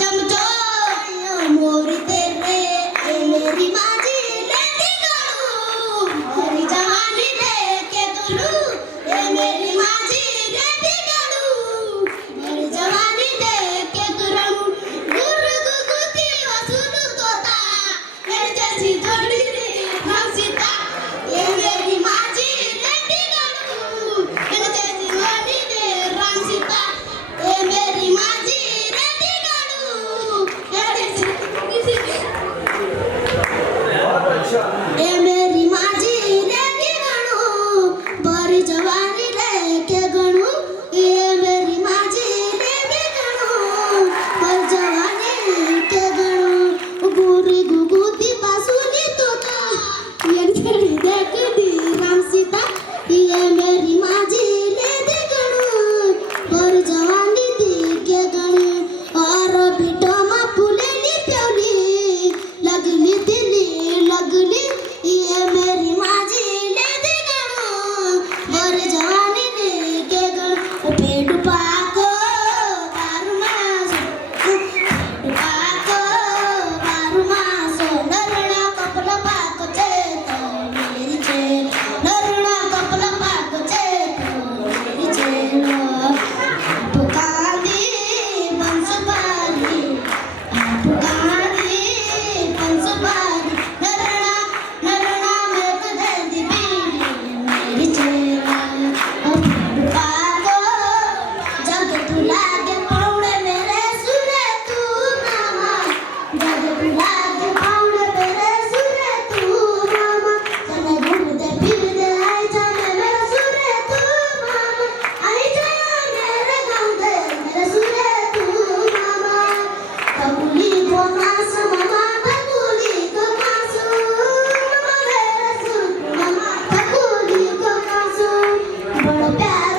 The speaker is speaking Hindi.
चमचो मोरी तेरे ए मेरी माझी लेती गाणू मेरी जवानी लेके दुलू ए मेरी माझी लेती गाणू मेरी जवानी लेके दुलू गुरु गुगुती वसुलू तोता मेरी जैसी थोड़ी सी हंसीता ए मेरी माझी लेती गाणू मेरी जैसी थोड़ी सी हंसीता ए मेरी माझी लेती गाणू मेरी ए मेरी माझी लेती गाणू बरी जवानी लेके गणू ए मेरी माझी लेती गाणू बरी जवानी लेके गणू गुरी गुगुती बासुली तोता येरी देखती राम सीता ए मेरी माझी लेती गाणू बरी जवानी लेके गणू और बिटमा फुलेली पेवली लगली दिली लगली ये मेरी माझी लेती गाणू बरी जवानी लेके गणू पेट पाको बारू मासो नरणा कपल पाको चेत मेरी चे नरणा कपल पाको चेत मेरी चे पुकाली बंसुपाली पुकाली बंसुपाली नरणा नरणा में तुझे दीपीली मेरी चेला पागो जग तू लागे पाउणे मेरे सुरे तू मामा जग तू लागे पाउणे मेरे सुरे तू मामा चले घूमते फिरते आई जा मेरे सुरे तू मामा आई जा मेरे गाँव दे मेरे सुरे तू मामा कबूली को मास मामा कबूली को मास मामा मेरे सुर मामा कबूली को मास बड़ो प्यार